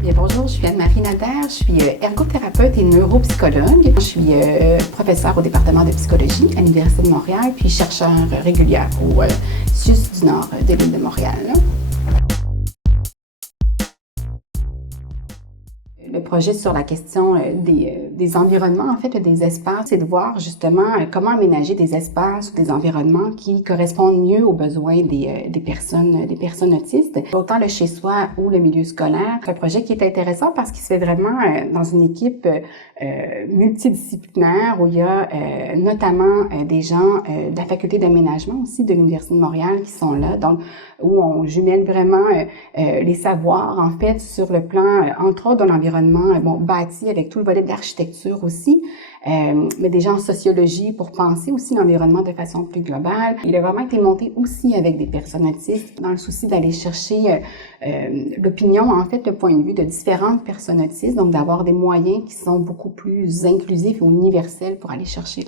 Bien, bonjour, je suis Anne-Marie Nader, je suis ergothérapeute et neuropsychologue. Je suis professeure au département de psychologie à l'Université de Montréal, puis chercheur régulière au CIUS du Nord de l'île de Montréal. Le projet sur la question des environnements, en fait, des espaces, c'est de voir justement comment aménager des espaces ou des environnements qui correspondent mieux aux besoins des personnes autistes, autant le chez-soi ou le milieu scolaire. C'est un projet qui est intéressant parce qu'il se fait vraiment dans une équipe multidisciplinaire où il y a notamment des gens de la faculté d'aménagement aussi de l'Université de Montréal qui sont là, donc où on jumelle vraiment les savoirs, en fait, sur le plan, entre autres, de l'environnement bâti avec tout le volet de l'architecture aussi, mais des gens en sociologie pour penser aussi l'environnement de façon plus globale. Il a vraiment été monté aussi avec des personnes autistes dans le souci d'aller chercher l'opinion, en fait, le point de vue de différentes personnes autistes, donc d'avoir des moyens qui sont beaucoup plus inclusifs et universels pour aller chercher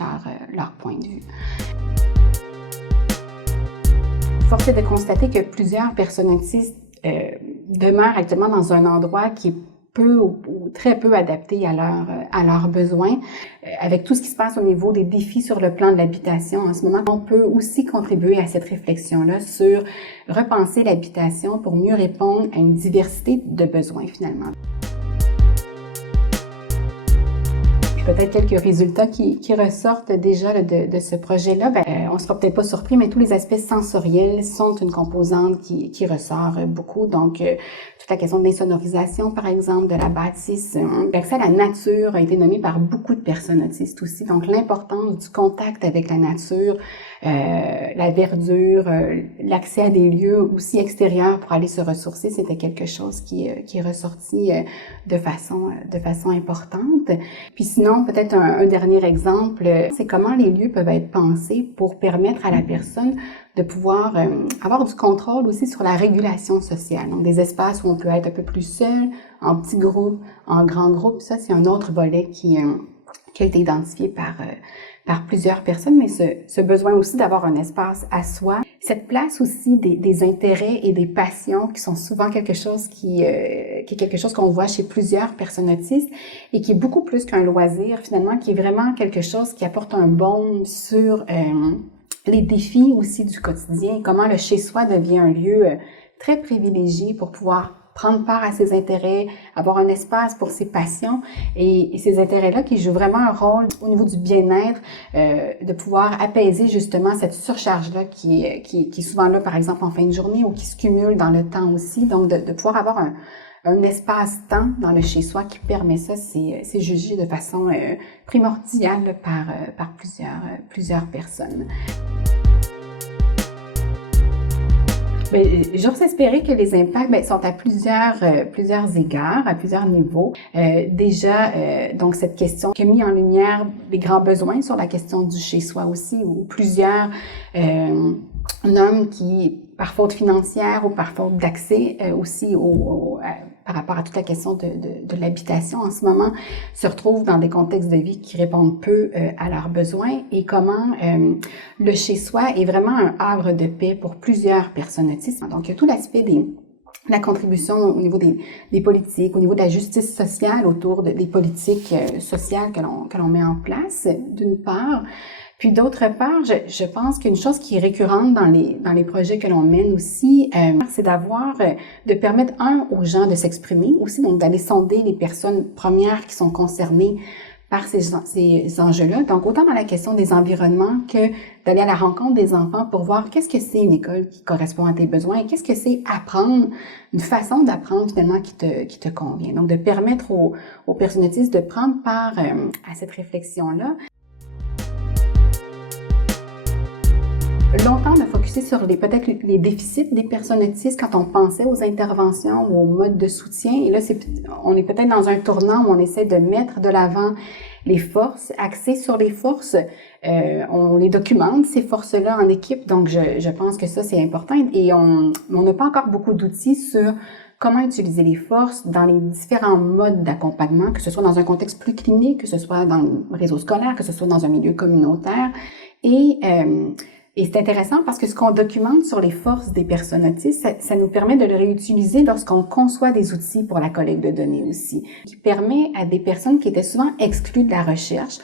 leur point de vue. Force est de constater que plusieurs personnes autistes demeurent actuellement dans un endroit qui est peu ou très peu adapté à leurs besoins. Avec tout ce qui se passe au niveau des défis sur le plan de l'habitation en ce moment, on peut aussi contribuer à cette réflexion-là sur repenser l'habitation pour mieux répondre à une diversité de besoins finalement. Peut-être quelques résultats qui ressortent déjà de ce projet-là. On ne sera peut-être pas surpris, mais tous les aspects sensoriels sont une composante qui ressort beaucoup. Donc, toute la question de l'insonorisation, par exemple, de la bâtisse. L'accès à la nature a été nommé par beaucoup de personnes autistes aussi. Donc, l'importance du contact avec la nature, la verdure, l'accès à des lieux aussi extérieurs pour aller se ressourcer, c'était quelque chose qui est ressorti de façon importante. Puis sinon, peut-être un dernier exemple, c'est comment les lieux peuvent être pensés pour permettre à la personne de pouvoir avoir du contrôle aussi sur la régulation sociale. Donc, des espaces où on peut être un peu plus seul, en petits groupes, en grands groupes. Ça, c'est un autre volet qui a été identifié par plusieurs personnes, mais ce besoin aussi d'avoir un espace à soi. Cette place aussi des intérêts et des passions qui sont souvent quelque chose qui est quelque chose qu'on voit chez plusieurs personnes autistes et qui est beaucoup plus qu'un loisir finalement, qui est vraiment quelque chose qui apporte un baume sur les défis aussi du quotidien, comment le chez-soi devient un lieu très privilégié pour pouvoir prendre part à ses intérêts, avoir un espace pour ses passions et ces intérêts-là qui jouent vraiment un rôle au niveau du bien-être, de pouvoir apaiser justement cette surcharge-là qui est souvent là, par exemple, en fin de journée ou qui se cumule dans le temps aussi. Donc, de pouvoir avoir un espace-temps dans le chez-soi qui permet ça, c'est jugé de façon primordiale par plusieurs personnes. J'ose espérer que les impacts sont à plusieurs égards, à plusieurs niveaux. Donc cette question qui a mis en lumière des grands besoins sur la question du chez-soi aussi, où plusieurs nomment qui, par faute financière ou par faute d'accès aussi par rapport à toute la question de l'habitation en ce moment, se retrouvent dans des contextes de vie qui répondent peu à leurs besoins et comment le chez-soi est vraiment un havre de paix pour plusieurs personnes autistes. Donc, il y a tout l'aspect de la contribution au niveau des politiques, au niveau de la justice sociale autour des politiques sociales que l'on met en place, d'une part. Puis d'autre part, je pense qu'une chose qui est récurrente dans les projets que l'on mène aussi, c'est de permettre aux gens de s'exprimer aussi, donc d'aller sonder les personnes premières qui sont concernées par ces enjeux-là. Donc, autant dans la question des environnements que d'aller à la rencontre des enfants pour voir qu'est-ce que c'est une école qui correspond à tes besoins et qu'est-ce que c'est apprendre, une façon d'apprendre finalement qui te convient. Donc, de permettre aux personnes autistes de prendre part à cette réflexion-là. Longtemps, on a focusé sur peut-être les déficits des personnes autistes quand on pensait aux interventions ou aux modes de soutien. Et là, on est peut-être dans un tournant où on essaie de mettre de l'avant les forces, axer sur les forces. On les documente, ces forces-là, en équipe. Donc, je pense que ça, c'est important. Et on n'a pas encore beaucoup d'outils sur comment utiliser les forces dans les différents modes d'accompagnement, que ce soit dans un contexte plus clinique, que ce soit dans le réseau scolaire, que ce soit dans un milieu communautaire. Et c'est intéressant parce que ce qu'on documente sur les forces des personnes autistes, ça nous permet de le réutiliser lorsqu'on conçoit des outils pour la collecte de données aussi, qui permet à des personnes qui étaient souvent exclues de la recherche,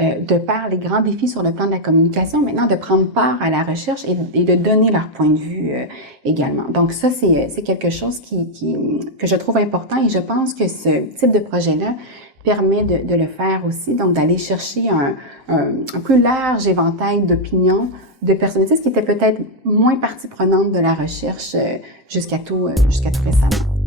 de par les grands défis sur le plan de la communication, maintenant de prendre part à la recherche et de donner leur point de vue également. Donc ça, c'est quelque chose que je trouve important et je pense que ce type de projet-là permet de le faire aussi, donc d'aller chercher un plus large éventail d'opinions de personnes autistes qui étaient peut-être moins partie prenante de la recherche jusqu'à tout récemment.